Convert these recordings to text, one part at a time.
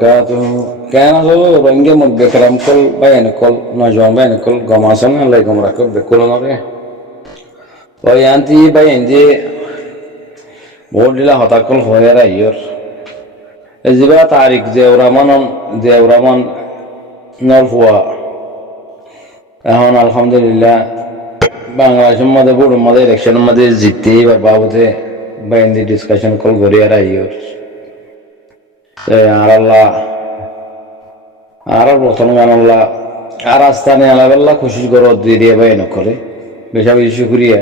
وبركاته. كان ذو رنجة مبكرم كل بين كل نجوم بين كل قماصم عليكم ركب بكل نره. ويانتي بين دي بقول له هتا كل خير أيور. إذا تاريخ زيورمان نرفوا. এখন আলহামদুলিল্লাহ বাংলাদেশের মধ্যে বড় মধ্যে ইলেকশনের মধ্যে জিততেই বাবুতে বাইন্দি ডিসকাশন কল গড়িয়ার আইয়র আর আল্লাহ আর প্রথম গান আল্লাহ আর আস্থানে আলাদা খুশি করো দিয়ে দিয়ে বাইন করে বেশা বেশি শুক্রিয়া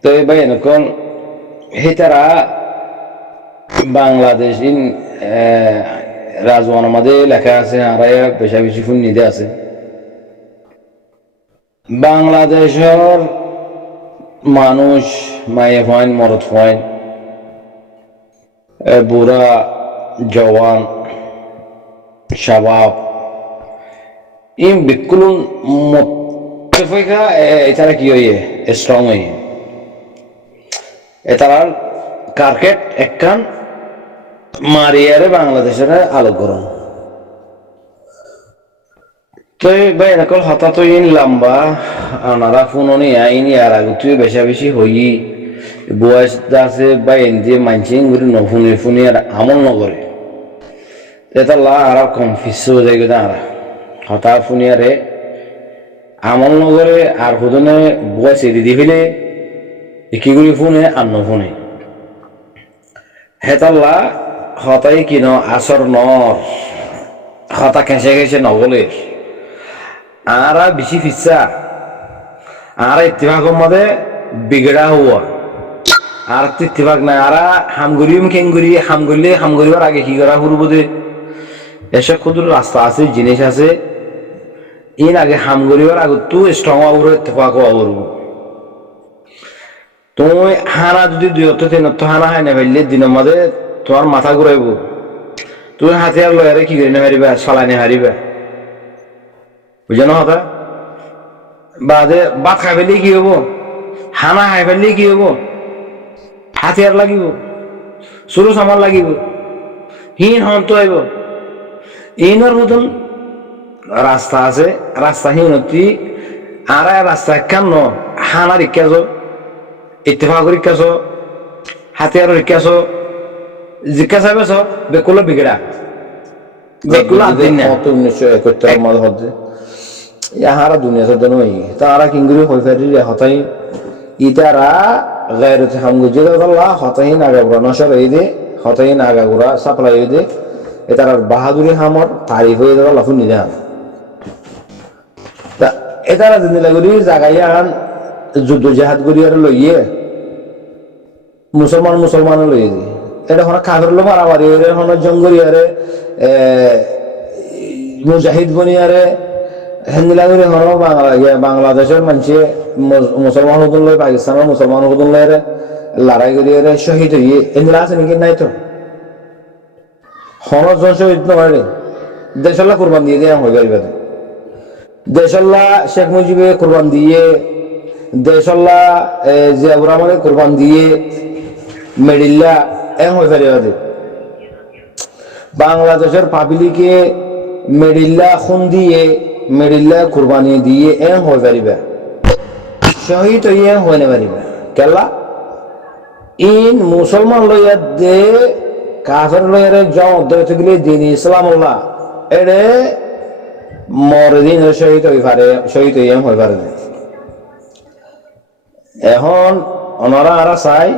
তো এই বাইন কোন হেতারা বাংলাদেশ রাজওয়ানের মধ্যে লেখা আছে আর বেশা বেশি ফুল নিতে আছে বাংলাদেশের মানুষ মায়ে ফাইন মরদ ফাইন বুড়া জওয়ান শাবাব ইম বিকুলুন মুত্তাফিকা এটারা কি হইয়ে স্ট্রং হইয়ে এটার কার্কেট একখান মারিয়ারে বাংলাদেশের আলোক গরম তো ভাই এরকম হঠাৎ ইন লম্বা আনারা ফুননি আইনি আর আগে তুই বেশা বেশি হই বয়স আছে বা এনদি মানসিং গুলি নফুনি ফুনি আর আমল নগরে এটা লা আর কনফিউজ হয়ে যায় গেদা আর হঠাৎ ফুনি আরে আমল নগরে আর হুদনে বয়স এদি দি ফেলে একিগুলি ফুনে আর নফুনে হেতাল্লা হতাই কিনো আসর নর হতা খেসে খেসে নগলের আর বেশি ফিসা আর ইত্তেফাকের মধ্যে বিগড়া হওয়া আর ইত্তেফাক নাই আর হামগুড়ি খেঙ্গুড়ি হামগুড়িবার আগে কি করা করবো দে এসব ক্ষুদ্র রাস্তা আছে জিনিস আছে ইন আগে হামগুড়িবার আগে তো স্ট্রং হওয়ার ইত্তেফাক হওয়া করবো তুমি হানা যদি দুই তিন হানা হয় না ফেললে দিনের মধ্যে তোমার মাথা ঘুরাইব তুমি হাতিয়ার লয়ারে কি করে না হারিবা চালানি হারিবা বুঝানো হতা বাদে ভাত খাই ফেললে কি হবো হানা খাই ফেললে কি হবো হাতিয়ার লাগিব সরু সামান লাগিব হীন হন্ত আইব ইনর মতন রাস্তা আছে রাস্তাহীনতি আর রাস্তা কেন হানার ইকাছ ইত্তেফাকর ইকাছ হাতিয়ার ইকাছ জিজ্ঞাসা বেছ বেকুলো বিগড়া বেকুলো আদিন 1971 মধ্যে হচ্ছে ইহারা দুনিয়া সাথে নই তারা কিংগুরি হই ফেরি হতাই ইতারা গায়রত হামগুজি দাল্লাহ হতাই নাগাগুরা নশর এই দে হতাই নাগাগুরা সাপ্লাই এই দে এতার বাহাদুরি হামর তারিফ হয়ে দাল্লাহ ফুনি দেন তা এতারা দিনলাগুরি জাগাইয়া আন যুদ্ধ জাহাদ করি আর লইয়ে মুসলমান লইয়ে দি এটা হন কাফের লো মারামারি এর হন জঙ্গলি আরে মুজাহিদ বনি আরে হিন্দুলাগুলি হন বাংলাদেশের মানুষে মুসলমান হতুন লয় পাকিস্তানের মুসলমান হতুন লয় লড়াই করি শহীদ হইয়ে হিন্দুলা আছে নাকি নাই তো হনজন শহীদ নয় দেশাল্লাহ কোরবান দিয়ে দিয়ে হয়ে গেল দেশাল্লাহ শেখ মুজিবে কোরবান দিয়ে দেশাল্লাহ জিয়াউর রহমানের কোরবান দিয়ে মেডিল্লা এম হয়ে ফেলে বাংলাদেশের পাবলিকে মেডিল্লা খুন দিয়ে মেডিল্লা কুরবানি দিয়ে এম হয়ে পারিবা শহীদ হইয়া হয়ে না পারিবা কেলা ইন মুসলমান লইয়া দে কাফের লইয়ারে জম গেলে দিন ইসলাম আল্লাহ এড়ে মরে দিন শহীদ হয়ে পারে শহীদ হইয়া হয়ে পারে এখন ওনারা আর চাই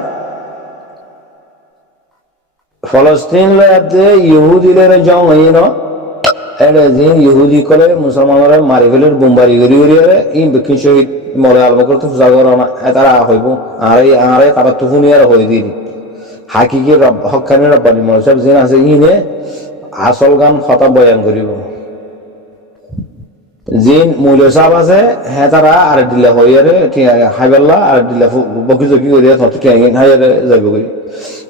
ফলস্তিন লইয়া দে ইহুদি লইয়ারে জম হইয়ে ন এটা দিন ইহুদি করে মুসলমানরা মারি ফেলে বোমবারি করি ইন দক্ষিণ শহীদ মরে আলম করতে জাগর তারা হইব আর তারা তুফুনি আর হয়ে দিই হাকিকে হকানি রব্বানি মনে সব জিন আছে ইনে আসল গান হতা বয়ান করিব জিন মূল্য সাহেব আছে হ্যাঁ তারা আর দিলে হইয়ারে ঠিক হাইবেল্লা আর দিলে বকি জকি করিয়া ঠিক হাইয়ারে যাব করি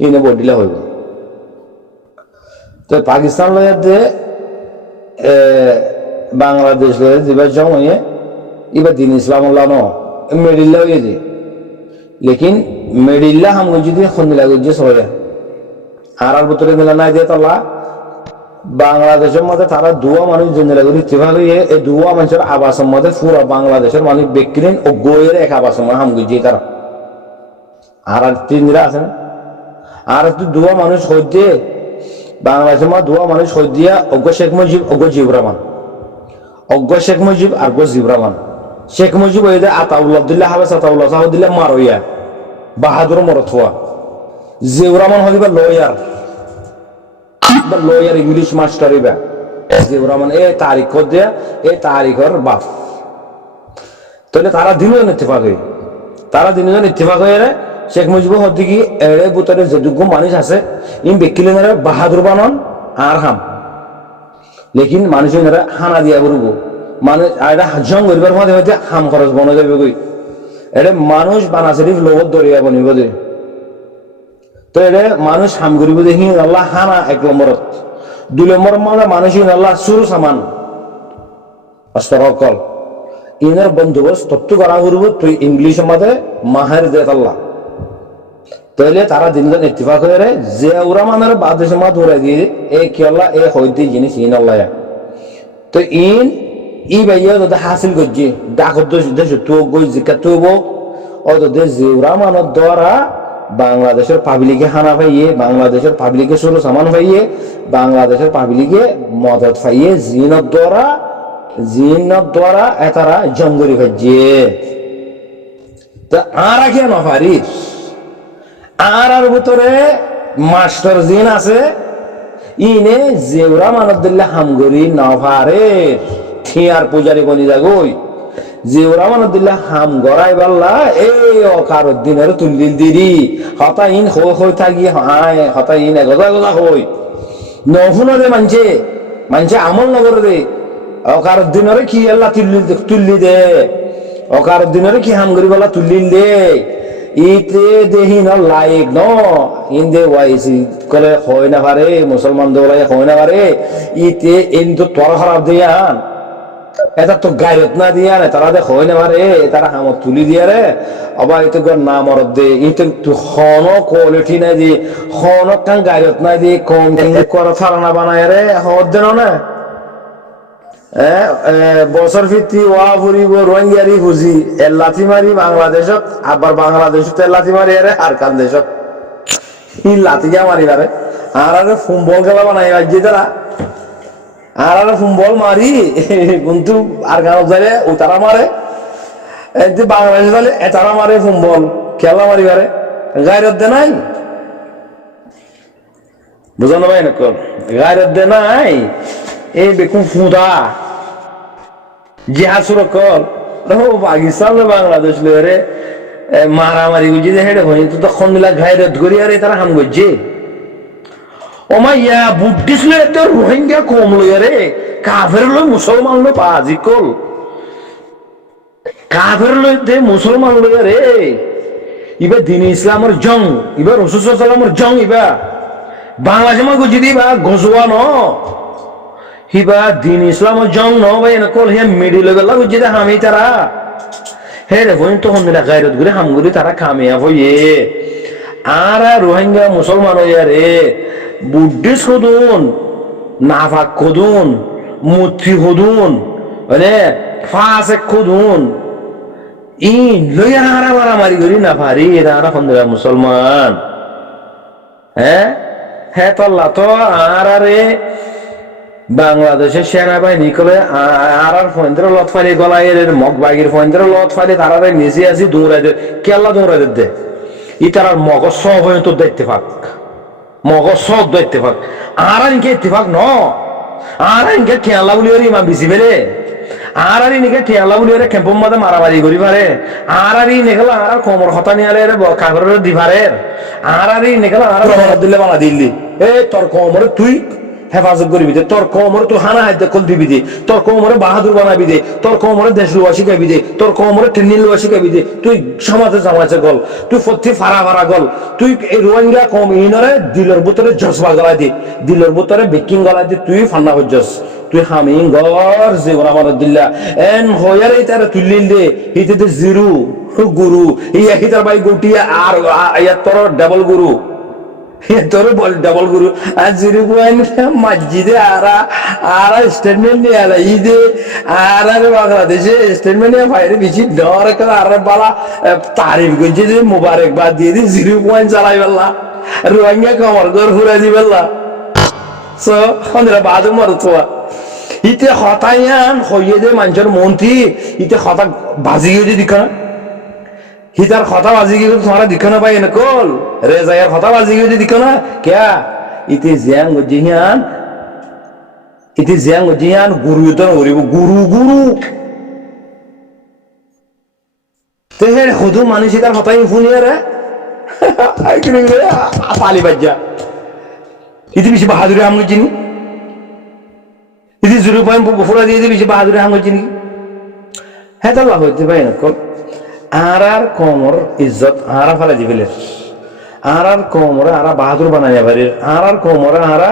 ইনে বড় দিলে হইব তো পাকিস্তান লইয়া দে বাংলাদেশ যেবার জমে এবার দিন ইসলাম মেডিল্লা হয়ে যায় লেকিন মেডিল্লা হাম যদি খন্দিলা গিয়ে সবাই আর ভিতরে মিলা নাই দিয়ে তাল্লা বাংলাদেশের মধ্যে তারা দুয়া মানুষ জেনে করে ইত্তেফাক হয়ে এই দুয়া মানুষের আবাসের মধ্যে পুরো বাংলাদেশের মানুষ বিক্রিন ও গোয়ের এক আবাসের মধ্যে হাম গুজিয়ে তারা আর তিনরা আছে না আর একটু দুয়া মানুষ হইতে বাংলাদেশের মধ্যে দুয়া মানুষ হই দিয়া অজ্ঞ শেখ মুজিব অজ্ঞ জিবুর রহমান অজ্ঞ শেখ মুজিব আর গো জিবুর রহমান শেখ মুজিব হয়ে যায় আতাউল্লাহ আব্দুল্লাহ হাবেস আতাউল্লাহ সাহুদুল্লাহ মারইয়া বাহাদুর মরথুয়া জিবুর রহমান হইবা লয়ার লয়ার ইংলিশ মাস্টার ইবা জিবুর রহমান এই তারিখ দিয়া এই তারিখের বাপ তাহলে তারা দিনজন ইত্তেফাক হয়ে তারা দিনজন ইত্তেফাক হয়ে শেখ মুজিব হতে কি এড়ে বুতরে যেটুকু মানুষ আছে ইন বেকিলেন বাহাদুর বানন আর হাম লেকিন মানুষ হানা দিয়া করব মানুষ এটা জং করিবার মধ্যে হইতে হাম খরচ বনা যাবে কই এটা মানুষ বানাশরীফ লগত দরিয়া বনিব দে তো এটা মানুষ হাম করিব দে হিন আল্লাহ হানা এক নম্বরত দুই নম্বর মানে মানুষ হিন আল্লাহ সুর সামান অস্তরকল ইনের বন্দোবস্ত তত্ত্ব করা করব তুই ইংলিশের মধ্যে মাহের দে আল্লাহ তাহলে তারা দিনজন ইত্তেফাক হয়ে রে যে ওরা মানের বাদেশের মা ধরে দিয়ে এ কি আল্লাহ এ হইতে জিনিস ইন আল্লাহ তো ইন ই ভাইয়া যদি হাসিল করছি ডাকত দেশ তো গই জিকা তো ও তো দেশ যে ওরা মানের দ্বারা বাংলাদেশের পাবলিকে হানা পাইয়ে বাংলাদেশের পাবলিকে সরু সামান পাইয়ে বাংলাদেশের পাবলিকে মদত পাইয়ে জিনত দ্বারা এতারা জঙ্গলি ভাইয়ে তো আর কি না পারিস আর ভিতরে মাস্টার জিন আছে ইনে জেওরা মানদুল্লাহ হামগরি নভারে থিয়ার পূজারি বনি যাগই জেওরা মানদুল্লাহ হাম গড়াই বাল্লা এই অকার দিনের তুলদিল দিরি হতা ইন হই থাকি হায় হতা ইন এগজা গজা হই নহুন দে মানছে আমল নগর দে অকার দিনের কি আল্লাহ তুললি দে অকার দিনের কি হামগরি বাল্লা তুললিল দে ইতে দেহি না লাইক ন ইন্দে ওয়াইসি কলে হয় না পারে মুসলমান দৌলাই হয় না পারে ইতে ইন্দু তর খারাপ দিয়ান এটা তো গায়ত না দিয়ান তারা দে হয় না পারে তারা হামত তুলি দিয়া রে আবার ইতে গর না মরদ দে ইতে তু খন কোয়ালিটি না দি খন কান গায়ত না দি কম কর ফারানা বানায় রে হদ দেন না বছর ভিত্তি ওয়া ফুরিব রোহিঙ্গারি হুজি লাথি মারি বাংলাদেশত আবার বাংলাদেশত লাথি মারি আরে আর কান দেশত ই লাথি গা মারি আরে আর ফুটবল খেলা বানাই বাজি তারা আর ফুটবল মারি কিন্তু আর গাঁও যাইলে ও তারা মারে এই বাংলাদেশে যাইলে তারা মারে ফুটবল খেলা মারি পারে গায়রত দে নাই বুঝানো ভাই না কোন গায়রত দে নাই এই বেকুম ফুদা জিহাদ সুরকল পাকিস্তান বাংলাদেশ রে মারামারি বুঝি যে হেডে হই তো তখন মিলা গায়রত করি আর তারা হাম গজ্জে ওমা ইয়া বুদ্ধিস লে তো রোহিঙ্গা কম লই রে কাফের লই মুসলমান লই বাজি কল কাফের লই তে মুসলমান লই রে ইবা দিন ইসলামের জং ইবা রাসূল সাল্লাল্লাহু আলাইহি ওয়াসাল্লামের জং ইবা বাংলাদেশে মা গজি দিবা গজওয়া ন হিবা দিন ইসলামের জং ন ভাই না কল হে মিডল লেভেল বুঝি দে হামি তারা হে রে বইন তো হন্দিলা গায়রত করে হামগুরি তারা কামিয়াব হইয়ে আর রোহিঙ্গা মুসলমান হইয়া রে বুদ্ধিস্ট হদুন নাফাক হদুন মুত্রি হদুন মানে ফাসেক হদুন ইন লইয়া হারা মারামারি করি না পারি এরা হন্দিলা মুসলমান হ্যাঁ হ্যাঁ তো আল্লাহ তো আর রে বাংলাদেশের সেনাবাহিনী কলে আর ফয়েন্দ্র লত ফাইলে গলায় মগবাগির ফয়েন্দ্র লত ফাইলে তারা নিচে আসি দৌড়াই দে কেল্লা দৌড়াই দে ই তার মগজ সব হয়ে তোর দায়িত্ব ফাঁক মগজ সব দায়িত্ব ফাঁক আর ইনকে ইত্তেফাক ন আর ইনকে খেলা বলি ইমা বেশি বেড়ে আর ইনকে খেলা বলি খেম্পর মধ্যে মারামারি করি পারে আর নেগেলা আর কোমর হতা নিয়ে কাগরের দিভারের আর নেগেলা আর দিলে বানা দিল্লি এ তোর কোমরে তুই হেফাজত করবি দে তোর কোমরে তুই হানা হাত কল দিবি দে তোর কোমরে বাহাদুর বানাবি দে তোর কোমরে দেশ লোয়া শিখাবি দে তোর কোমরে ট্রেনিং লোয়া শিখাবি দে তুই সমাজে জামাইছে গল তুই ফতি ফারা গল তুই এই রোহিঙ্গা কম ইনরে দিলের ভিতরে জজবা গলাই দে দিলের ভিতরে বেকিং গলাই দে তুই ফান্না হজ্জস তুই হামিং গর জীবন আমার দিল্লা এন হয়ার এই তার তুলিল দে হিতে জিরু গুরু এই হিতার ভাই গুটিয়া আর ইয়াত তোর ডাবল গুরু তোর বল ডাবল গুরু আর 0 মসজিদে আরা স্টেটমেন্ট নিয়ে আলা ঈদে আর বাংলাদেশে স্টেটমেন্ট নিয়ে বাইরে বেশি ডর করে আর বালা তারিফ করছে যে মুবারকবাদ দিয়ে দি 0 চালাই বেলা রোহিঙ্গা কমর ঘর ঘুরে দি বেলা সো আমরা বাদে মরতোয়া ইতে হতায়ান হইয়ে দে মানুষের মন্ত্রী ইতে হতা বাজি গিয়ে দিকা হিতার কথা বাজি গিয়ে তোমারা দিখো না পাই নকল রেজায়ার কথা বাজি গিয়ে দিখো না ক্যা ইতে জিয়াং জিয়ান গুরু তো হরিব গুরু গুরু তেহে খুদু মানুষ তার কথাই শুনিয়ে রে পালি বাজ্যা ইতি বেশি বাহাদুরি হাম চিনি ইতি 0 ফুরা দিয়ে বেশি বাহাদুরি হাম চিনি হ্যাঁ তাল্লাহ হইতে পাই নকল আর কমর ইজ্জত আরা ফেলা দিবেলে আর কমরে আরা বাহাদুর বানাইয়া পারি আর কমরে আরা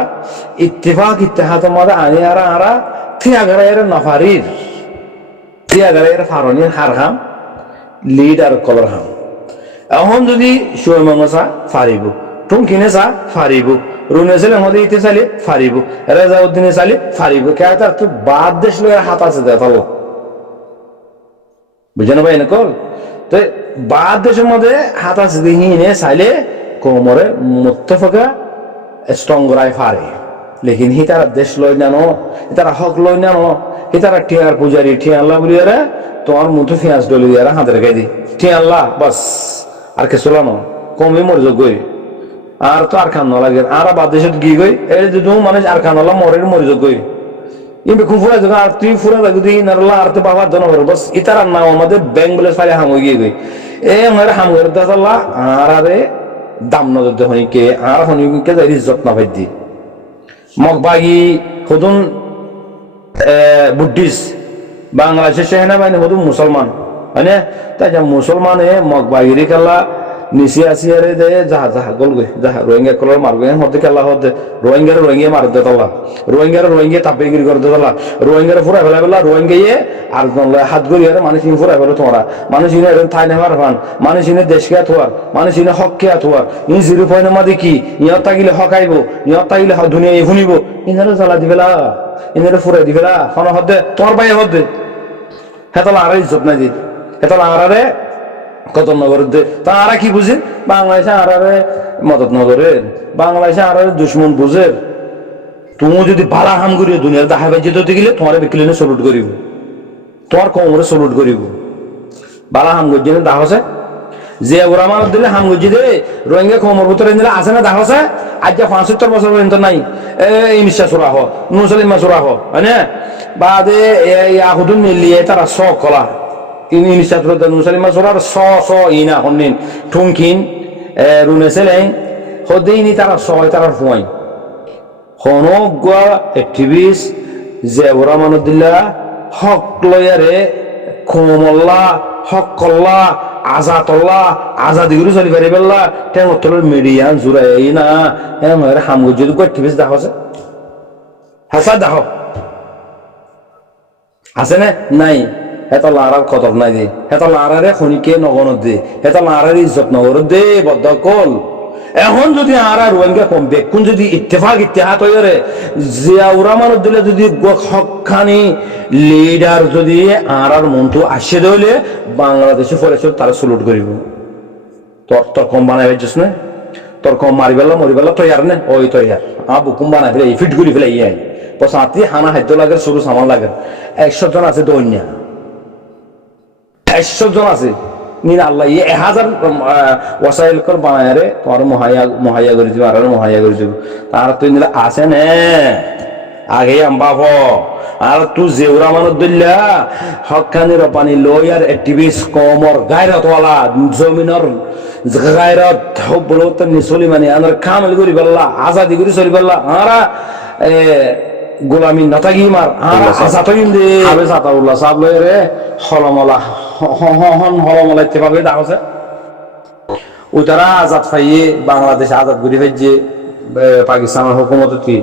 ইত্তেফাক ইত্তেহাত মাদে আনি আরা থিয়াগারের নফারির থিয়াগারের ফারনির হার হাম লিড আর কলর হাম এখন যদি সুয়মঙ্গসা ফারিব টুমকিনে চা ফারিব রুনেছিলে মধ্যে ইতে চাইলে ফারিব রেজাউদ্দিনে চাইলে ফারিব কে তার তো বাদ দেশ লোকের হাত আছে দেখালো বুঝেন ভাই নকল তো বাদ দেশের মধ্যে হাত আছে দিহিনে চাইলে কোমরে মুত্তফাকা স্ট্রং রাই ফারে লেকিন হি তারা দেশ লই নানো তারা হক লই নানো হি তারা টিয়ার পূজারি টিয়া আল্লাহ বলি আরে তোমার মুঠো ফিয়াজ ডলি আর হাতের গাই দি টিয়া আল্লাহ বাস আর কে চলানো কমে মরজ গই আর তো আর খান লাগে আর বাদ দেশত গি গই এই যদি মানুষ আর খান আল্লাহ মরজ গই ইমবে খুব ফুরা জায়গা আর তুই ফুরা জায়গা দিই নারলা আর তো বাবা ধনবর বাস ইতার নাম আমাদের ব্যাংক বলে ফাইলে হাম হয়ে গিয়ে গই এ আমার হাম করে দাদা আর আরে দাম নজর হনিকে আর হনিকে যাই ইজ্জত না ভাই দি মগবাগি হদুন বুদ্ধিস্ট বাংলাদেশের সেনাবাহিনী হদুন মুসলমান মানে তাই মুসলমানে মগবাগিরি খেলা নিচে আসি আরে দে যাহা যাহা গল গই যাহা রোহিঙ্গা কলর মারবে হতে খেলা হতে রোহিঙ্গার রোহিঙ্গা মার দে তলা রোহিঙ্গা তাপেগিরি করে দে তলা রোহিঙ্গার ফুরা ফেলা ফেলা রোহিঙ্গা আর হাত গড়ি আরে মানুষ ইন ফুরা ফেলো তোমরা মানুষ ইনে ঠাই নেবার ফান মানুষ ইনে দেশকে থোয়ার মানুষ ইনে হককে থোয়ার ইন 0 মাদি কি ইয়ত তাগিলে হকাইব ইয়ত তাগিলে দুনিয়া শুনিব ইনারে জ্বালা দিবেলা ইনারে ফুরাই দিবেলা কোন হদে তোর বাইরে হদে হেতলা আর ইজ্জত নাই দি হেতলা আরে কত নগর তারা কি বুঝে বাংলাদেশে আরে মদত নগরে বাংলাদেশে আরে দুশ্মন বুঝে তুমি যদি বালা হাম করিও দুনিয়ার দেখা পাই যেতে গেলে তোমার বিক্লিনে সলুট করিব তোমার কমরে সলুট করিব বালা হাম করছি না দেখা আছে যে ওরা আমার দিলে হাম করছি দে রোহিঙ্গা কমর ভিতরে নিলে আসে না দেখা আছে আজ 75 বছর পর্যন্ত নাই এই নিঃশ্বাস ওরা হ নুসলিমা চোরা হ হ্যাঁ বাদে হুদুন মিলিয়ে তারা শ কলা তিনি নিশ্চয় মুসলিমা চোরার শ ইনা হন্নিন ঠুংকিন রুনেছেলেন হদেইনি তারা সয় তারা ফুয়াই হনগুয়া অ্যাক্টিভিস্ট যে ওরা মানদিল্লা হক লয়ারে খুমল্লা হক কল্লা আজাদি করে চলি পারি পেলা টেঙর মিডিয়ান জুড়াই না এমন হামগুর যদি অ্যাক্টিভিস্ট দেখা আছে হাসা দেখো আছে না নাই এটা লারার কদর নাই দে এটা লারারে খনিকে নগনত দে এটা লারার ইজ্জত নগর দে বদ্ধ কল এখন যদি আর রোহিঙ্গা কমবে কোন যদি ইত্তেফাক ইত্তেহাত হয়ে জিয়াউরা মানুষ দিলে যদি হকখানি লিডার যদি আর মন্ত্র আসে দিলে বাংলাদেশে ফরেছে তারা সুলুট করিব তোর কম বানাই পাইছিস না তোর কম মারিবেলা মরিবেলা তৈয়ার নে ওই তৈয়ার বুকুম বানাই ফেলে ফিট করি ফেলে ইয়ে পশাতি হানা খাদ্য লাগে সরু সামান লাগে 100 জন আছে দৈন্যা 100 জন আছে নিন আল্লাহ 1000 ওয়াসাইল কর বানায় রে তোমার মহাইয়া করে দিব আর মহাইয়া করে দিব তার তুই নিলে আসে নে আগে আম্বাফ আর তুই জেউরা মানুষ দিল্লা হকানির পানি লয়ার অ্যাক্টিভিস্ট কমর গায়রতওয়ালা জমিনের গায়রত বলত নিসলি মানে আনার কামেল করি বললা আজাদি করে চলি বললা আরা গোলামি নাতাগি মার আরা আজাতইন দে আবে সাতাউল্লাহ সাহেব লয় রে হলমলা হলমলা ইত্তেফাক দেখা আছে ওটারা আজাদ পাইয়ে বাংলাদেশ আজাদ করে ফেলছে পাকিস্তানের হুকুমত কি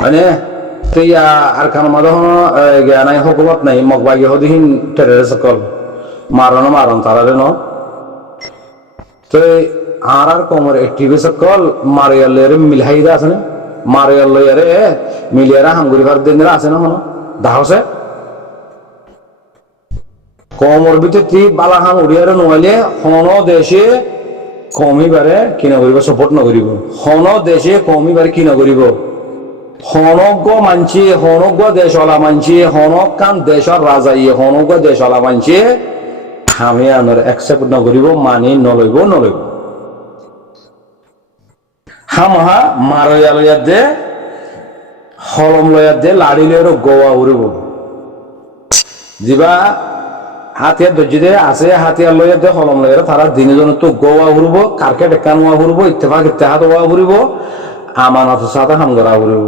মানে তুই আর খান মাদহ নাই হুকুমত নাই মগবাগি হদিহীন টেররিস্ট কল মারণ তারারে ন তো আর কমর অ্যাক্টিভিস্ট কল মারিয়ালের মিলহাইদা আছে না মারিয়ালয়ারে মিলিয়ারা হামগুড়ি ভার দিন আছে না হনো দাহসে কমর ভিতরে তি বালাহাম উড়িয়ারে নোয়ালে হন দেশে কমিবারে কিনা করিব সাপোর্ট নকরিব হন দেশে কমিবারে কিনা করিব হনজ্ঞ মানছি হনজ্ঞ দেশলা মানছি হনক কান দেশর রাজাই হনজ্ঞ দেশলা মানছি আমি আনর একসেপ্ট নকরিব মানি নলইব হামহা মারয়া লইয়া দে হলম লইয়া দে লাড়ি লইয়ার গোয়া উড়িব যিবা হাতিয়ার দর্জিদে আছে হাতিয়ার লইয়া দে হলম লইয়ার তারা দিনজন তো গোয়া উড়ব কার্কেট একান ওয়া উড়ব ইত্তেফাক ইত্তেহাদ ওয়া উড়িব আমানত সাথে হামগরা উড়িব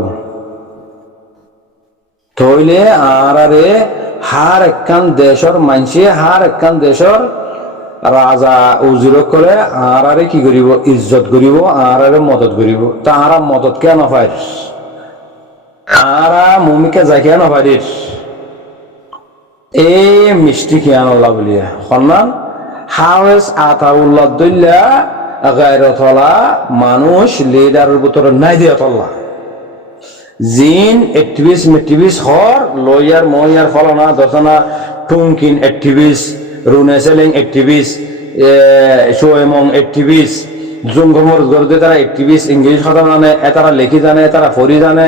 তইলে আরে হার একখান দেশর মানসি হার একখান দেশর রাজা উজির করে আরে কি করিব ইজ্জত করিব আরে মদত করিব তাহারা মদত কে নফাইর আরা মুমিকে যাকে নফাইর এ মিষ্টি খেয়ান আল্লাহ বলিয়া সন্মান হাওয়েস আতাউল্লাহ দইল্লা গায়রতলা মানুষ লিডারের ভিতরে নাই দিয়া তল্লা জিন অ্যাক্টিভিস্ট হর লয়ার ময়ার ফলনা দশনা টুংকিন অ্যাক্টিভিস্ট রুনেসেলিং অ্যাক্টিভিস্ট শোয়েমং অ্যাক্টিভিস্ট জঙ্গমর গরদে তারা অ্যাক্টিভিস্ট ইংলিশ কথা জানে এতারা লেখি জানে এতারা ফরি জানে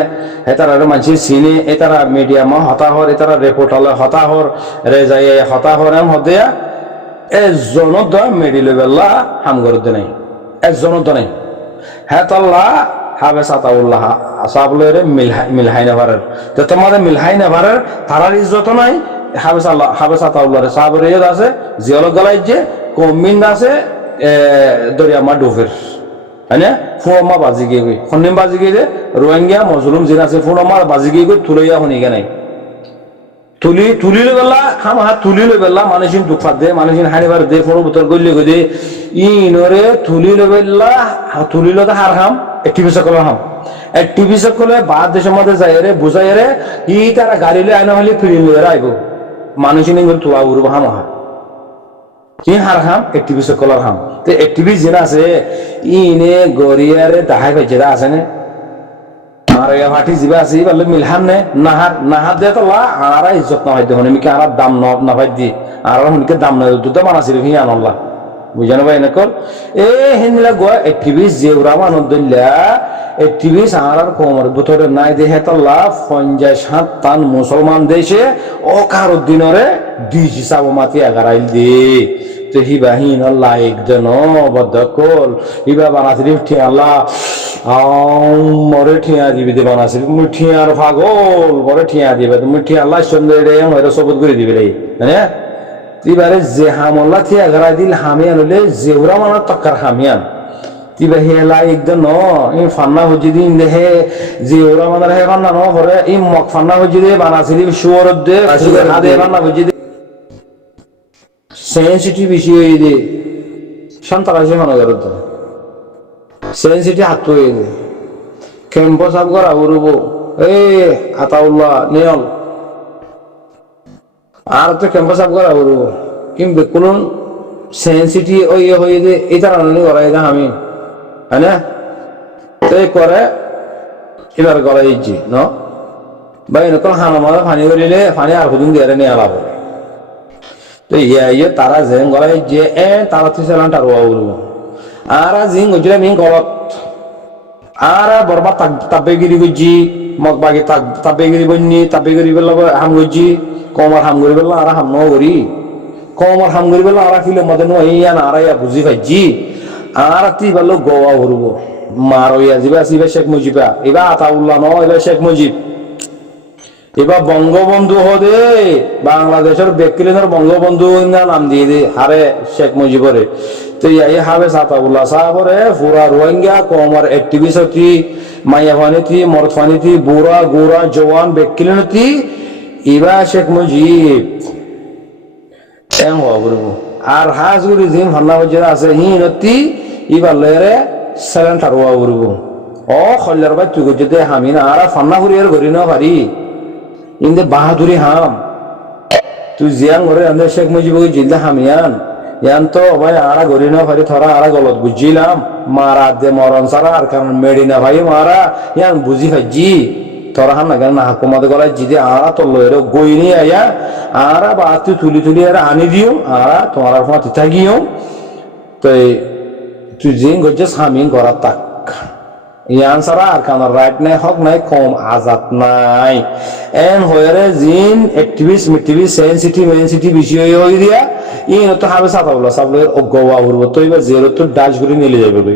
এতারা মানুষ চিনে এতারা মিডিয়ামা হতাহর এতারা রিপোর্টালে হতাহর রেজাই হতাহর এম হদিয়া এজনত মেডি লেভেল্লা হাম গরদে নাই এজনত নাই হেতাল্লা হাবে সাতাউল্লাহ আসাবলেরে মিলহাই না পারের তো তোমাদের মিলহাই না পারের তারার ইজ্জত নাই হাবে সাতাউল্লাহ রে সাহাবের ইজ্জত আছে জিয়লক গলাই যে কমিন আছে দরিয়া মা ডোফের হ্যাঁ ফুরমা বাজি গিয়ে গই খন্ডিম বাজি গিয়ে রোহিঙ্গা মজলুম জিন আছে ফুরমা বাজি গিয়ে গই তুলইয়া শুনিগে নাই তুলি বেলা খাম হাত তুলি বেলা মানুষিন দুঃখা দে মানুষিন হানিবার দে ফোন বুতর গইলে গই দে ইনরে তুলি বেলা তুলিল তো হার খাম টিভি সকলে হাম টিভি সকলে বাদ দেশের মধ্যে যাই রে বুঝাই রে ই তারা গাড়ি লই আইনা হলে ফিরি লই আইব মানুষিন ইংরে তুয়া উড়ব হাম হা কি হার খাম টিভি সকলের হাম তো টিভি জিন আছে ইনে গরিয়ারে দাহাই ভাইজেরা আছে না মারিয়া ভাটি জিবা আছে বলে মিলহাম নে নাহার দে তো লা আরা ইজ্জত না হইতে হনে মিকে আরা দাম না ভাই দি আর হুনকে দাম না দুধ মানাসির হি আনাল্লাহ বুঝানো ভাই না কর এ হিনলা গো অ্যাক্টিভিস্ট যে উরামান দল্লা অ্যাক্টিভিস্ট আর কোমর ভিতরে নাই দেহে তো লা 50 টান মুসলমান দেশে ও কার দিনরে দিজ হিসাব মাতি আগারাইল দে তো হিবাহিন আল্লাহ একজন বদকল হিবা বানাসির ঠি আল্লাহ মরে ঠিয়া দিবি দে বানাসির মুঠিয়ার পাগল মরে ঠিয়া দিবে মুঠি আল্লাহ সুন্দর রে মরে সবুত করে দিবে রে হ্যাঁ তিবারে যে হামল্লা থিয়া গড়াই দিল হামিয়ান হলে জেউরা মানা তক্কার হামিয়ান তিবা হেলা একদম ন ই ফান্না হজি দিন দেহে জেউরা মানা হে ফান্না ন হরে ই মক ফান্না হজি দে বানাসির শুয়রত দে হাদে ফান্না হজি দে সেনসিটিভ বেশি হয়ে দে শান্তারা সে মনে করত সেনসিটিভ হাত হয়ে দে ক্যাম্পাস আপ করা উড়ব এই আতাউল্লাহ নিয়ল আর তো ক্যাম্পাস আপ করা উড়ব কিন্তু কোন সেনসিটিভ ওই হয়ে দে এটা রান্না করাই দা আমি হ্যাঁ না তাই করে এবার গলাই যে ন ভাই নকল হানা মারা পানি করিলে পানি আর হুদুন দিয়ে নিয়ে আলাপ তো ইয়ে তারা যেন গলাই যে তারা তো সেলান টারুয়া উড়ব আর জিং গজরা মিং গলত আর বরবাদ তাবেগিরি গজি মগবাগে তাবেগিরি বন্নি তাবেগিরি বেলা হাম গজি কমর হাম গরি বেলা আর হাম ন গরি কমর হাম গরি বেলা আর ফিলে মদে নইয়া না আরাইয়া বুঝি ভাইজি আর তি বেলা গোয়া উড়ব মারইয়া জিবা সিবা শেখ মুজিবা এবা আতাউল্লাহ ন এবা শেখ মুজিব এবার বঙ্গবন্ধু হদে বাংলাদেশের ব্যক্তির বঙ্গবন্ধু নাম দিয়ে দে হারে শেখ মুজিবরে তো ইয়াই হাবে সাতাউল্লাহ সাহাবরে পুরা রোহিঙ্গা কমর অ্যাক্টিভিস্ট হতি মাইয়াফানি থি মরফানি থি বুড়া গোরা জওয়ান ব্যক্তির হতি এবা শেখ মুজিব এম হবরব আর হাজগুরি জিম হান্না বজরা আছে হি নতি এবার লয়রে সেলেন্টার হওয়া বলব ও খল্লার ভাই তুই যদি হামি না আর ফান্না করিয়ার ঘরি না পারি ইন্দে বাহাদুরি হাম তুই জিয়াং করে আমাদের শেখ মুজিব জিল্লা হামিয়ান ইয়ান তো ভাই আরা গরি না পারি থরা আরা গলত বুঝিলাম মারা দে মরণ সারা আর কারণ মেডি না ভাই মারা ইয়ান বুঝি ভাইজি তোরা হান না কেন না হাকুমাতে গলায় জিদে আরা তো লয়ের গইনি আয়া আরা বাতি তুলি তুলি আর আনি দিও আরা তোমার ফোন তিতা গিও তো তুই জিন গজে সামিন করা তাক ইয়ান সারা আর কারণ রাইট নাই হক নাই কম আজাদ নাই এন হয়ে জিন অ্যাক্টিভিস্ট মিটিভিস্ট সেন্সিটিভ বিষয় হয়ে দিয়া ইন তো হাবে সাতাবলা সাবলে অজ্ঞ বাবুর তো এবার জেরো তো ডাচ করে নিয়ে যাবে